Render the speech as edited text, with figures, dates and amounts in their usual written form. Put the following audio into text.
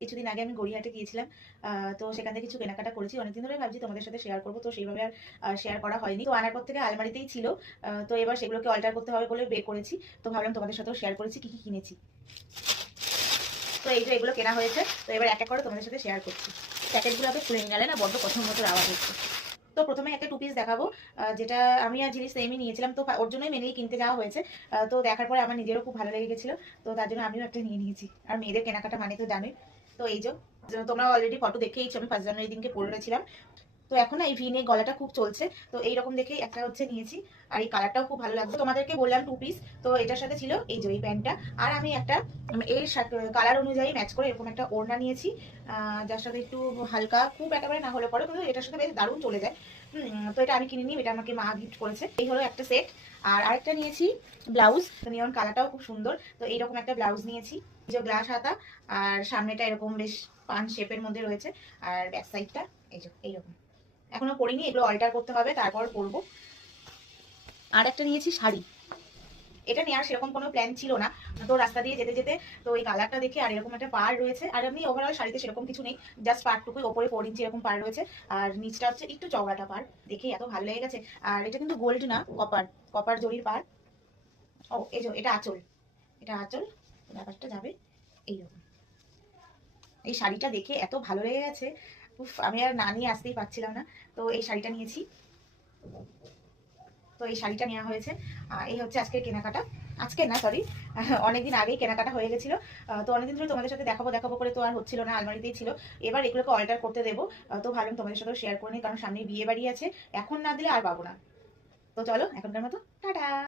কিছুদিন আগে আমি গড়িয়াহাটে গিয়েছিলাম। তো সেখান থেকে কিছু কেনাকাটা করেছি। অনেকদিন ধরে ভাবছি তোমাদের সাথে শেয়ার করব, তো সেইভাবে আর শেয়ার করা হয়নি। তো আনার পর থেকে আলমারিতেই ছিল। তো এবার সেগুলোকে অল্টার করতে হবে বলে বের করেছি। তো ভাবলাম তোমাদের সাথেও শেয়ার করেছি কি কি কিনেছি। তো এই যে এগুলো কেনা হয়েছে, তো এবার এক এক করে তোমাদের সাথে শেয়ার করছি। প্যাকেটগুলোকে খুলে নিয়ে গেলে না বড্ড কথম মতো আওয়াজ হচ্ছে। তো প্রথমে একটা টু পিস দেখাবো, যেটা আমি আর জিনিস সেমই নিয়েছিলাম, তো ওর জন্যই মেনলি কিনতে যাওয়া হয়েছে। তো দেখার পরে আমার নিজেরও খুব ভালো লেগে গেছিলো। তো তার জন্য আমিও একটা নিয়ে নিয়েছি। আর মেয়েদের কেনাকাটা মানে তো জানোই। তো এই যে তোমরা অলরেডি ফটো দেখেইছো, আমি 1 জানুয়ারি দিনকে পরেছিলাম। তো এখন না এই ভি নেক গলাটা খুব চলছে, তো এইরকম দেখেই একটা হচ্ছে নিয়েছি। আর এই কালারটাও খুব ভালো লাগছে। তোমাদেরকে বললাম টু পিস, তো এটার সাথে ছিল এই যে এই প্যান্টটা। আর আমি একটা এর সাথে কালার অনুযায়ী ম্যাচ করে এরকম একটা ওড়না নিয়েছি, যার সাথে একটু হালকা, খুব একেবারে না হলে পরে, কিন্তু এটার সাথে বেশ দারুণ চলে যায়। তো এটা আমি কিনে নিই, এটা আমাকে মা গিফট করেছে। এই হলো একটা সেট। আর আরেকটা নিয়েছি ব্লাউজ, তো নিয়ন কালারটাও খুব সুন্দর। তো এইরকম একটা ব্লাউজ নিয়েছি, যে গ্লাস হাতা, আর সামনেটা এরকম বেশ পান শেপের মধ্যে রয়েছে। আর ব্যাক সাইডটা এই যে এইরকম। এখনো পরিনি, এগুলো অল্টার করতে হবে, তারপর পরবো। আর একটা নিয়েছি শাড়ি। এটা নেওয়ার সেরকম কোনো প্ল্যান ছিল না। তো রাস্তা দিয়ে যেতে যেতে তো এই কালারটা দেখে, আর এরকম একটা পাড় রয়েছে, আর এমনি ওভারঅল শাড়িতে সেরকম কিছু নেই, জাস্ট পাড়টুকুই ওপরে 4 ইঞ্চি এরকম পাড় রয়েছে। আর নিচটা হচ্ছে একটু চওড়াটা পাড়, দেখে এত ভালো লেগে গেছে। আর এটা কিন্তু গোল্ড না, কপার, কপার জরির পাড়। ও এই যে এটা আঁচল, এটা আঁচল, ব্যাপারটা যাবে এইরকম। এই শাড়িটা দেখে এত ভালো লেগে গেছে, উফ, আমি আর না নিয়ে আসতেই পারছিলাম না। তো এই শাড়িটা নিয়েছি। তো এই শাড়িটা নেওয়া হয়েছে। এই হচ্ছে আজকের কেনাকাটা। আজকে না, সরি, অনেকদিন আগেই কেনাকাটা হয়ে গেছিল। তো অনেকদিন ধরে তোমাদের সাথে দেখাবো দেখাবো করে তো আর হচ্ছিল না, আলমারিতেই ছিল। এবার এগুলোকে অল্টার করতে দেবো। তো ভাবলাম তোমাদের সাথেও শেয়ার করে নিই, কারণ সামনে বিয়ে বাড়ি আছে, এখন না দিলে আর পাবো না। তো চলো এখনকার মতো টাটা।